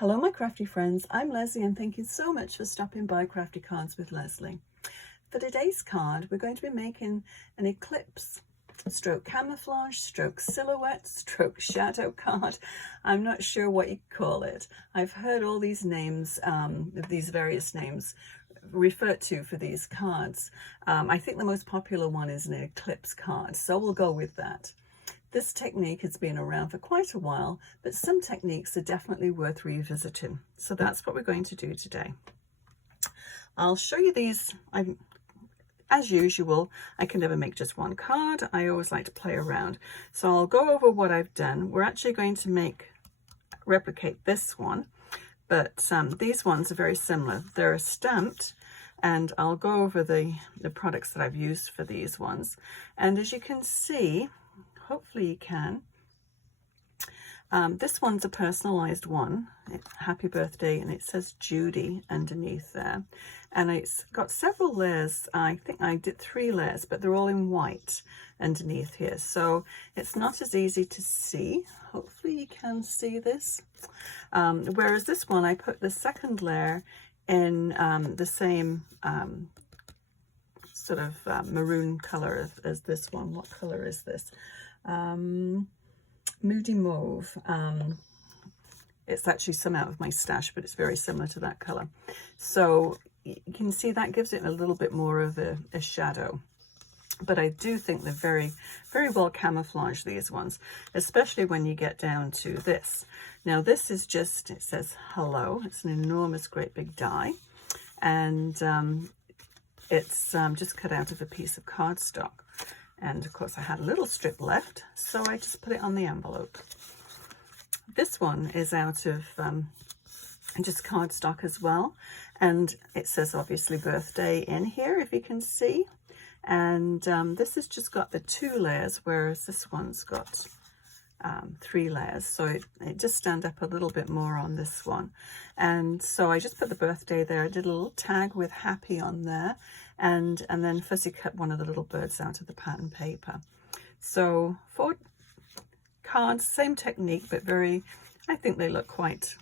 Hello my crafty friends, I'm Lesley and thank you so much for stopping by Crafty Cards with Lesley. For today's card we're going to be making an eclipse stroke camouflage stroke silhouette stroke shadow card. I'm not sure what you call it. I've heard all these names, these various names referred to for these cards. I think the most popular one is an eclipse card, so we'll go with that. This technique has been around for quite a while, but some techniques are definitely worth revisiting. So that's what we're going to do today. I'll show you these. As usual, I can never make just one card. I always like to play around. So I'll go over what I've done. We're actually going to replicate this one, but these ones are very similar. They're stamped, and I'll go over the products that I've used for these ones. And as you can see, hopefully you can. This one's a personalized one. Happy birthday, and it says Judy underneath there. And it's got several layers. I think I did 3 layers, but they're all in white underneath here. So it's not as easy to see. Hopefully you can see this. Whereas this one, I put the second layer in the same sort of maroon color as this one. What color is this? Moody Mauve. It's actually some out of my stash, but it's very similar to that color. So you can see that gives it a little bit more of a shadow. But I do think they're very, very well camouflaged, these ones, especially when you get down to this. Now this is just, it says hello. It's an enormous, great big die. And it's just cut out of a piece of cardstock. And of course I had a little strip left, so I just put it on the envelope. This one is out of just cardstock as well. And it says obviously birthday in here, if you can see. And this has just got the 2 layers, whereas this one's got 3 layers. So it just stand up a little bit more on this one. And so I just put the birthday there. I did a little tag with happy on there. And then fussy cut one of the little birds out of the pattern paper. So 4 cards, same technique, but I think they look quite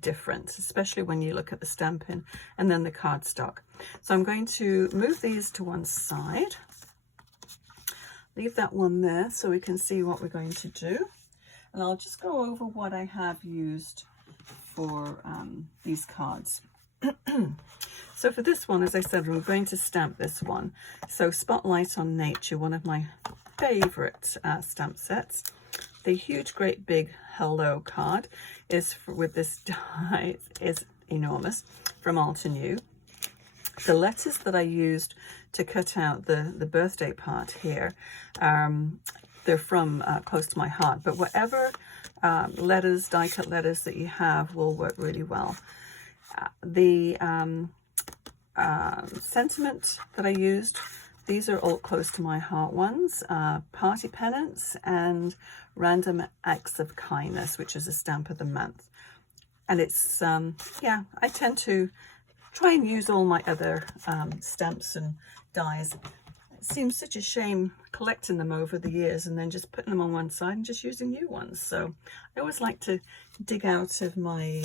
different, especially when you look at the Stampin' and then the cardstock. So I'm going to move these to one side, leave that one there so we can see what we're going to do. And I'll just go over what I have used for these cards. So for this one, as I said, we're going to stamp this one. So Spotlight on Nature, one of my favorite stamp sets. The huge, great big hello card is with this die, is enormous, from Altenew. The letters that I used to cut out the birthday part here, they're from Close to My Heart, but whatever letters, die cut letters that you have will work really well. The sentiment that I used, these are all Close to My Heart ones, Party Pennants and Random Acts of Kindness, which is a stamp of the month. And it's, yeah, I tend to try and use all my other stamps and dies. It seems such a shame collecting them over the years and then just putting them on one side and just using new ones. So I always like to dig out of my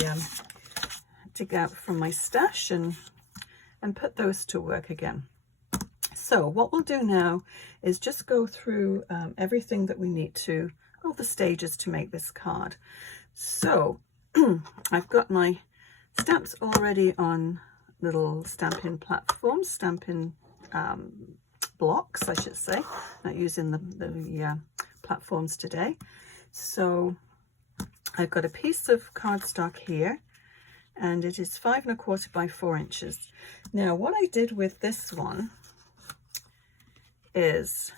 from my stash and put those to work again. So what we'll do now is just go through everything that we need to, all the stages to make this card. So I've got my stamps already on little Stampin' platforms, Stampin' blocks, I should say, not using the platforms today. So I've got a piece of cardstock here, and it is 5 1/4 by 4 inches. Now what I did with this one is,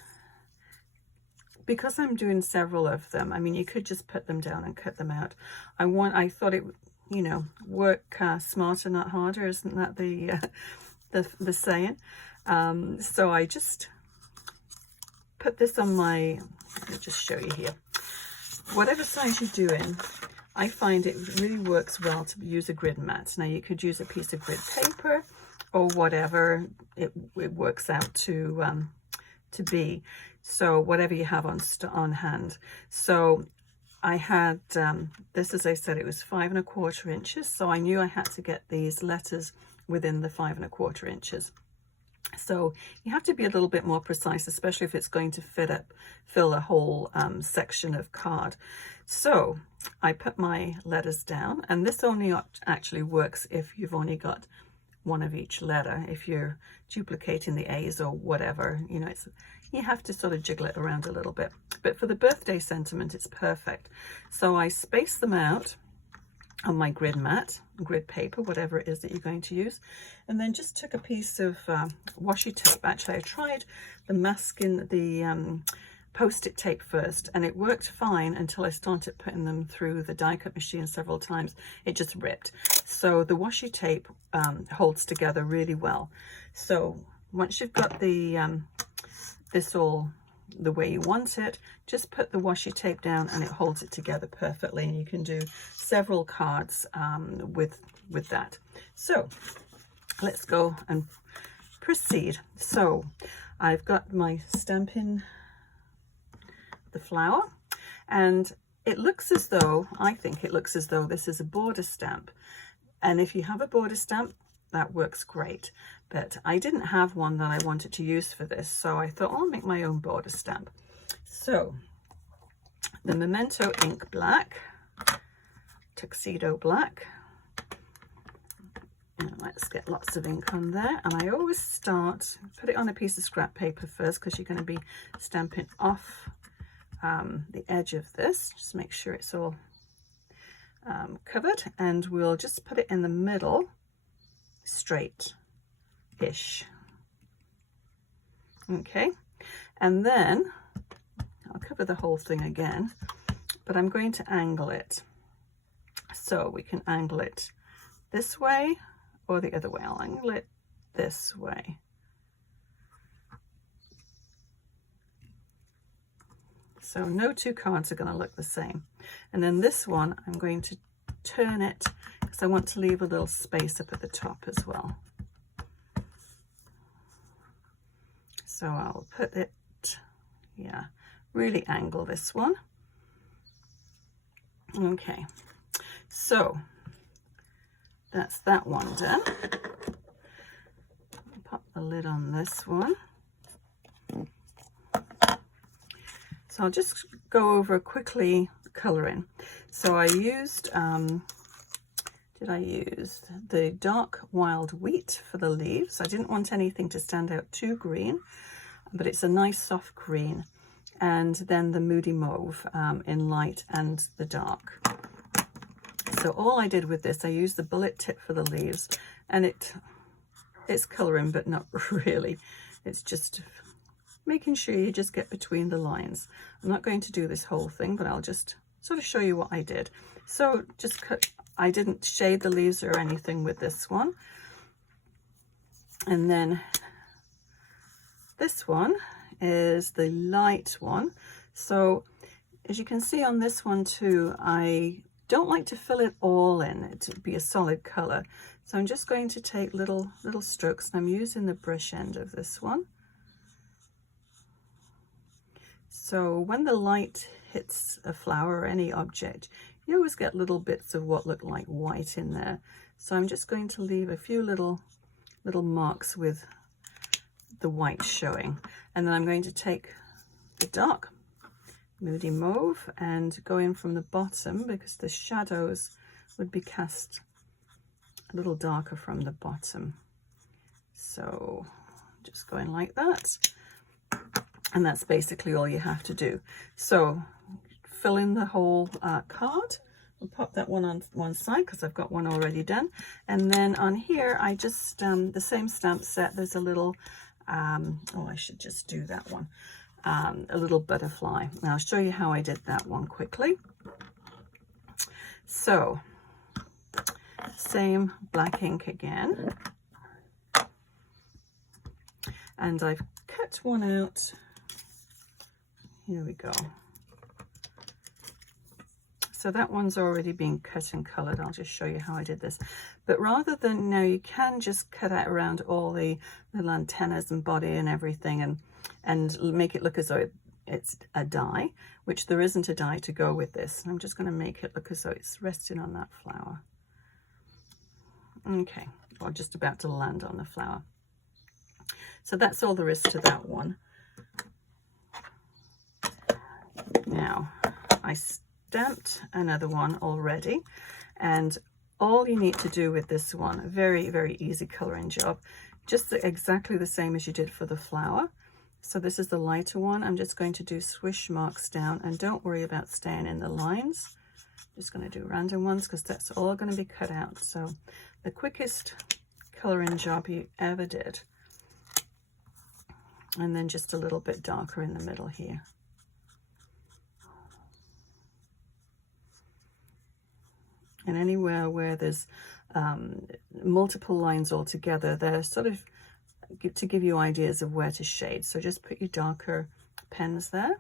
because I'm doing several of them, I mean you could just put them down and cut them out. I thought it, you know, work smarter not harder, isn't that the saying? So I just put this on my, let me just show you here. Whatever size you're doing, I find it really works well to use a grid mat. Now you could use a piece of grid paper or whatever it works out to be. So whatever you have on hand. So I had this, as I said, it was 5 1/4 inches, so I knew I had to get these letters within the 5 1/4 inches. So you have to be a little bit more precise, especially if it's going to fill a whole section of card. So I put my letters down, and this only actually works if you've only got one of each letter. If you're duplicating the A's or whatever, you know, you have to sort of jiggle it around a little bit. But for the birthday sentiment, it's perfect. So I space them out on my grid mat, grid paper, whatever it is that you're going to use, and then just took a piece of washi tape. Actually, I tried the masking, the post-it tape first, and it worked fine until I started putting them through the die cut machine several times. It just ripped. So the washi tape holds together really well. So once you've got the this all the way you want it, just put the washi tape down and it holds it together perfectly, and you can do several cards with that. So let's go and proceed. So I've got my Stampin' the flower, and it looks as though, I think it looks as though this is a border stamp, and if you have a border stamp, that works great. But I didn't have one that I wanted to use for this, so I thought I'll make my own border stamp. So the Memento ink black, Tuxedo black, and let's get lots of ink on there. And I always put it on a piece of scrap paper first, because you're going to be stamping off the edge of this. Just make sure it's all covered, and we'll just put it in the middle, straight-ish. Okay, and then I'll cover the whole thing again, but I'm going to angle it. So we can angle it this way or the other way. I'll angle it this way. So no two cards are going to look the same. And then this one, I'm going to turn it because I want to leave a little space up at the top as well. So I'll put it, yeah, really angle this one. Okay, so that's that one done. Pop the lid on this one. So I'll just go over quickly colouring. So I used, did I use the dark wild wheat for the leaves? I didn't want anything to stand out too green, but it's a nice soft green. And then the Moody Mauve in light and the dark. So all I did with this, I used the bullet tip for the leaves, and it's colouring, but not really. It's just making sure you just get between the lines. I'm not going to do this whole thing, but I'll just sort of show you what I did. So just cut, I didn't shade the leaves or anything with this one. And then this one is the light one. So as you can see on this one too, I don't like to fill it all in to be a solid color. So I'm just going to take little strokes, and I'm using the brush end of this one. So when the light hits a flower or any object, you always get little bits of what look like white in there. So I'm just going to leave a few little marks with the white showing. And then I'm going to take the dark Moody Mauve and go in from the bottom, because the shadows would be cast a little darker from the bottom. So just going like that. And that's basically all you have to do. So fill in the whole card. I'll pop that one on one side because I've got one already done. And then on here, I just, the same stamp set, there's a little, oh, I should just do that one. A little butterfly. Now I'll show you how I did that one quickly. So, same black ink again. And I've cut one out. Here we go. So that one's already been cut and colored. I'll just show you how I did this. But rather than, now you can just cut out around all the little antennas and body and everything and make it look as though it's a die, which there isn't a die to go with this. I'm just going to make it look as though it's resting on that flower. Okay, or just about to land on the flower. So that's all there is to that one. Now, I stamped another one already, and all you need to do with this one, a very, very easy coloring job, just exactly the same as you did for the flower. So this is the lighter one. I'm just going to do swish marks down, and don't worry about staying in the lines. Just going to do random ones because that's all going to be cut out. So the quickest coloring job you ever did. And then just a little bit darker in the middle here. And anywhere where there's multiple lines all together, they're sort of to give you ideas of where to shade. So just put your darker pens there,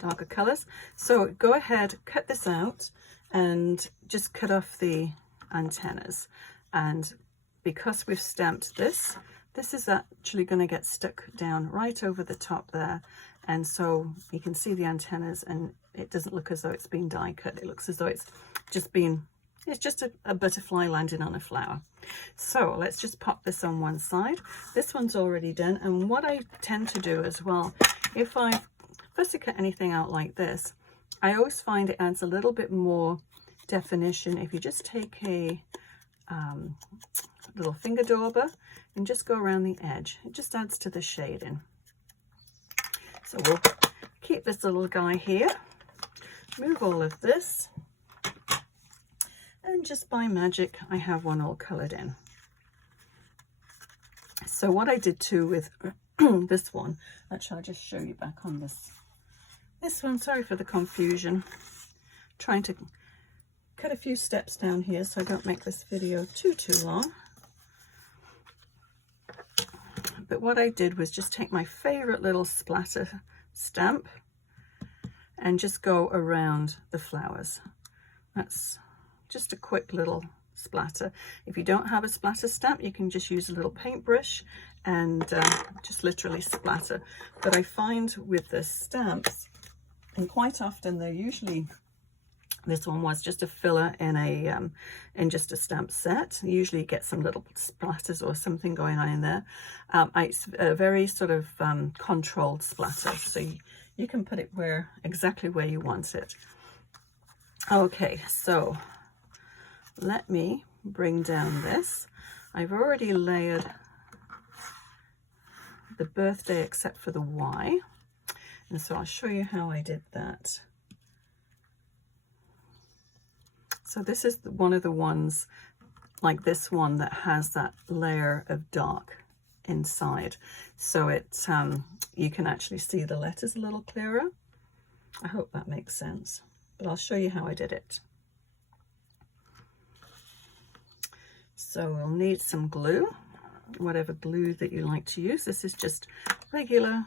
darker colors. So go ahead, cut this out and just cut off the antennas. And because we've stamped this, this is actually going to get stuck down right over the top there. And so you can see the antennas, and it doesn't look as though it's been die cut. It looks as though it's just been, it's just a butterfly landing on a flower. So let's just pop this on one side. This one's already done. And what I tend to do as well, if I first cut anything out like this, I always find it adds a little bit more definition if you just take a little finger dauber and just go around the edge. It just adds to the shading. So we'll keep this little guy here, move all of this, and just by magic I have one all colored in. So what I did too with this one, actually I'll just show you back on this one, sorry for the confusion, trying to cut a few steps down here so I don't make this video too long. But what I did was just take my favorite little splatter stamp and just go around the flowers. That's just a quick little splatter. If you don't have a splatter stamp, you can just use a little paintbrush and just literally splatter. But I find with the stamps, and quite often they're usually, this one was just a filler in a in just a stamp set. Usually you get some little splatters or something going on in there. It's a very sort of controlled splatter, so you can put it exactly where you want it. Okay, so let me bring down this. I've already layered the birthday except for the Y, and so I'll show you how I did that. So this is one of the ones like this one that has that layer of dark inside. So it you can actually see the letters a little clearer. I hope that makes sense, but I'll show you how I did it. So we'll need some glue, whatever glue that you like to use. This is just regular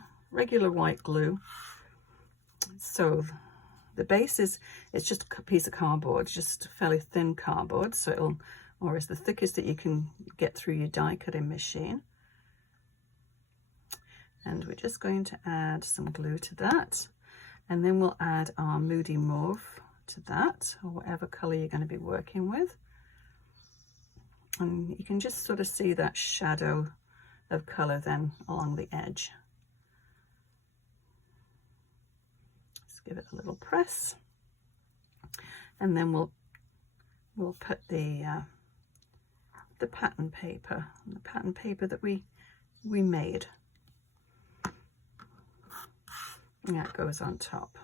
white glue. So the base is, it's just a piece of cardboard, just fairly thin cardboard, so it'll, or is the thickest that you can get through your die cutting machine. And we're just going to add some glue to that, and then we'll add our Moody Mauve to that, or whatever color you're going to be working with. And you can just sort of see that shadow of color then along the edge. Give it a little press, and then we'll put the pattern paper, that we made, and that goes on top.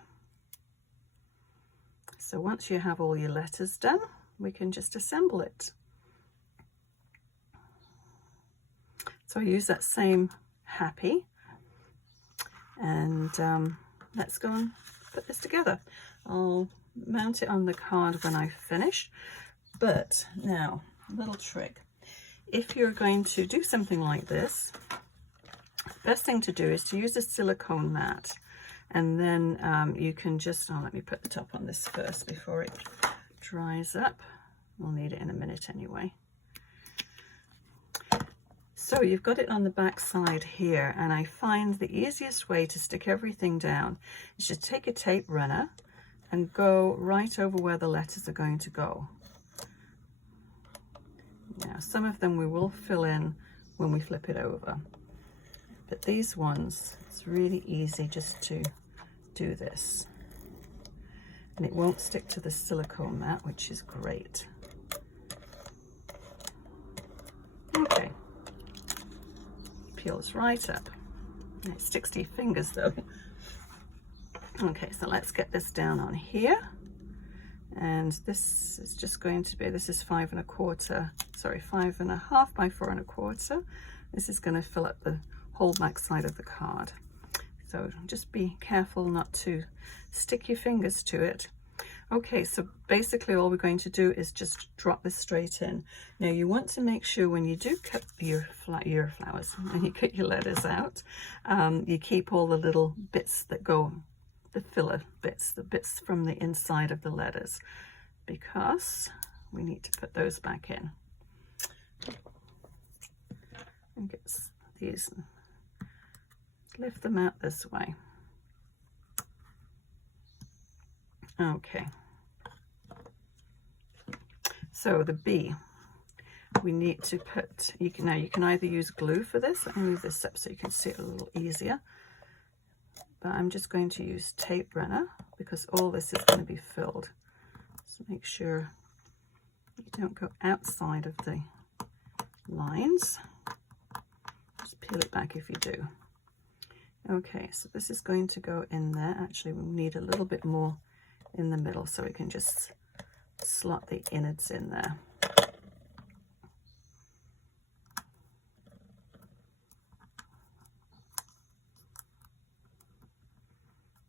So once you have all your letters done, we can just assemble it. So I use that same happy, and let's go and put this together. I'll mount it on the card when I finish. But now, a little trick. If you're going to do something like this, the best thing to do is to use a silicone mat, and then you can just, let me put the top on this first before it dries up. We'll need it in a minute anyway. So you've got it on the back side here, and I find the easiest way to stick everything down is to take a tape runner and go right over where the letters are going to go. Now, some of them we will fill in when we flip it over, but these ones, it's really easy just to do this. And it won't stick to the silicone mat, which is great. Okay. Peels right up. And it sticks to your fingers though. Okay, so let's get this down on here. And this is just going to be, this is 5 1/4, sorry, 5 1/2 by 4 1/4. This is going to fill up the whole back side of the card. So just be careful not to stick your fingers to it. Okay, so basically all we're going to do is just drop this straight in. Now you want to make sure when you do cut your flowers, when you cut your letters out, you keep all the little bits that go, the filler bits, the bits from the inside of the letters, because we need to put those back in. And get these, lift them out this way. Okay, so the B, we need to put, you can either use glue for this. Let me move this up so you can see it a little easier, but I'm just going to use tape runner because all this is going to be filled. So make sure you don't go outside of the lines. Just peel it back if you do. Okay, so this is going to go in there. Actually, we need a little bit more in the middle, so we can just slot the innards in there.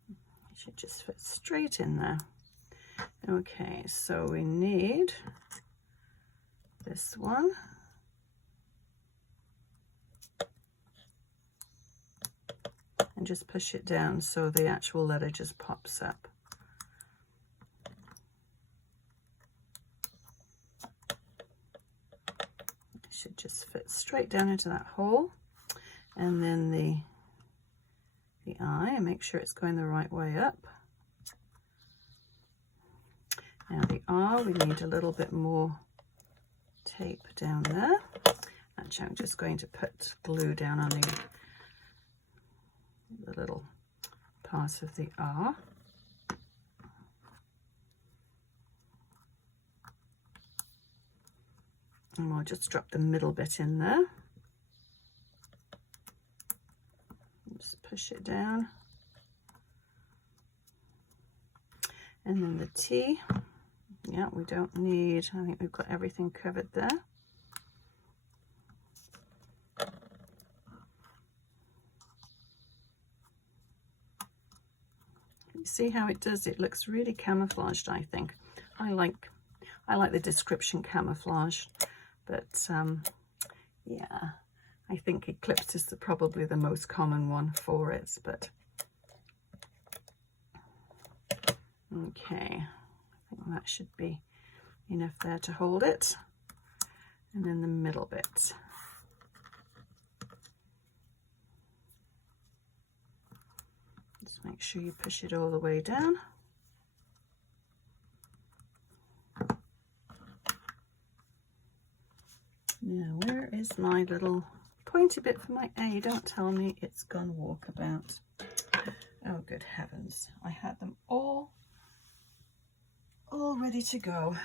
It should just fit straight in there. Okay, so we need this one. And just push it down so the actual letter just pops up. Should just fit straight down into that hole. And then the eye, and make sure it's going the right way up. Now the R, we need a little bit more tape down there. Actually, I'm just going to put glue down on the little part of the R. And we'll just drop the middle bit in there. Just push it down. And then the T, yeah, we don't need, I think we've got everything covered there. You see how it does? It looks really camouflaged, I think. I like the description camouflage. But yeah, I think Eclipse is probably the most common one for it. But okay, I think that should be enough there to hold it. And then the middle bit. Just make sure you push it all the way down. Now, where is my little pointy bit for my A? Don't tell me it's gone walkabout. Oh, good heavens. I had them all ready to go.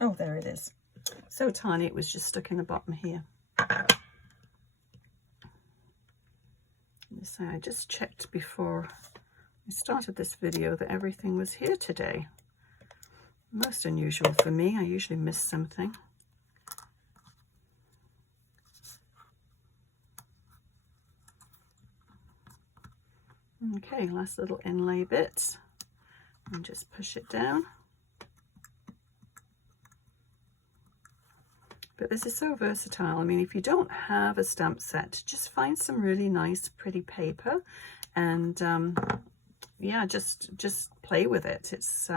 Oh, there it is. So tiny, it was just stuck in the bottom here. So I just checked before I started this video that everything was here today. Most unusual for me. I usually miss something. Okay, last little inlay bit, and just push it down. But this is so versatile. I mean, if you don't have a stamp set, just find some really nice, pretty paper, and yeah, just play with it. It's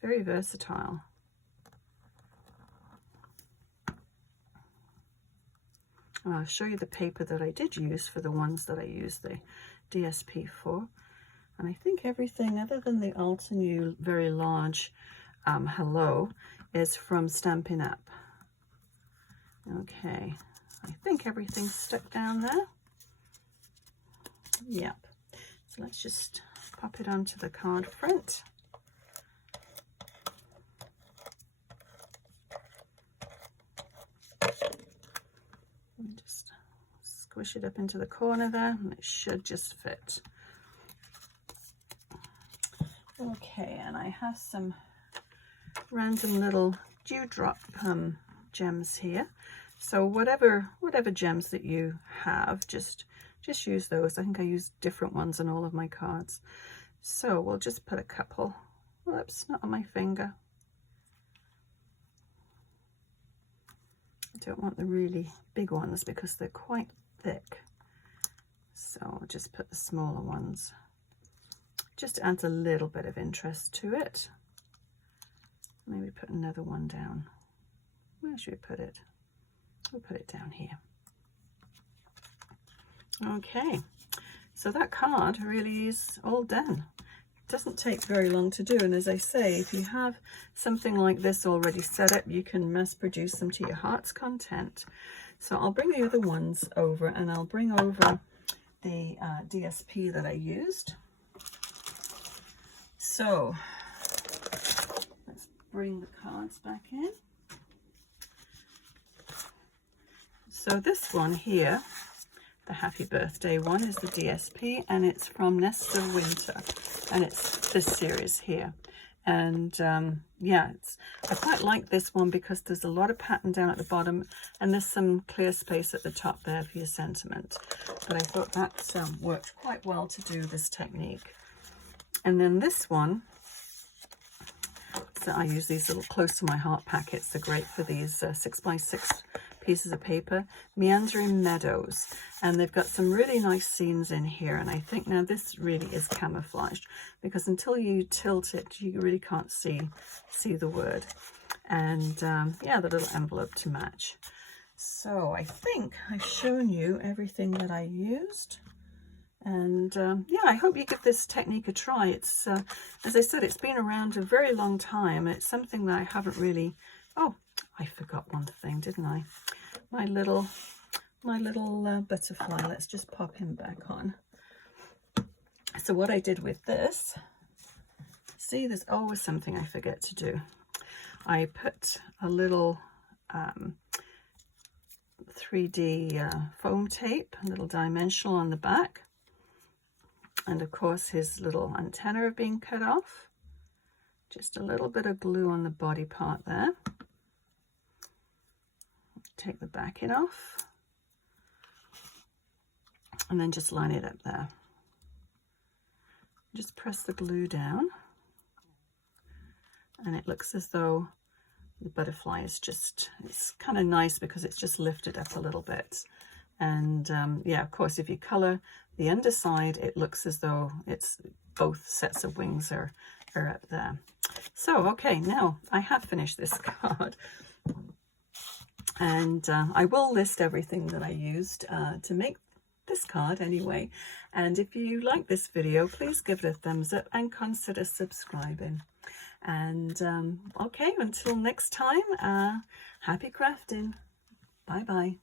very versatile. I'll show you the paper that I did use for the ones that I used the DSP for. And I think everything other than the Altenew very large hello is from Stampin' Up. Okay, I think everything's stuck down there. Yep. So let's just pop it onto the card front. And just squish it up into the corner there, and it should just fit. Okay, and I have some random little dewdrop gems here. So whatever gems that you have, just use those. I think I use different ones on all of my cards. So we'll just put a couple. Whoops, not on my finger. I don't want the really big ones because they're quite thick. So I'll just put the smaller ones. Just adds a little bit of interest to it. Maybe put another one down. Where should we put it? We'll put it down here. Okay, so that card really is all done. It doesn't take very long to do, and as I say, if you have something like this already set up, you can mass produce them to your heart's content. So I'll bring the other ones over, and I'll bring over the DSP that I used. So let's bring the cards back in. So this one here, the Happy Birthday one, is the DSP, and it's from Nest of Winter, and it's this series here. And yeah, I quite like this one because there's a lot of pattern down at the bottom, and there's some clear space at the top there for your sentiment. But I thought that worked quite well to do this technique. And then this one, so I use these little close to my heart packets. They're great for these 6x6 pieces of paper, Meandering Meadows, and they've got some really nice scenes in here. And I think now this really is camouflaged because until you tilt it, you really can't see the word. And yeah, the little envelope to match. So I think I've shown you everything that I used. And yeah, I hope you give this technique a try. It's as I said, it's been around a very long time. It's something that I haven't really. Oh, I forgot one thing, didn't I? My little butterfly. Let's just pop him back on. So what I did with this, see, there's always something I forget to do. I put a little 3D foam tape, a little dimensional on the back. And of course his little antenna are being cut off. Just a little bit of glue on the body part there. Take the backing off. And then just line it up there. Just press the glue down. And it looks as though the butterfly is just, it's kind of nice because it's just lifted up a little bit. And yeah, of course, if you color the underside, it looks as though it's both sets of wings are up there. So, okay, now I have finished this card. And I will list everything that I used to make this card anyway. And if you like this video, please give it a thumbs up and consider subscribing. And okay, until next time, happy crafting. Bye-bye.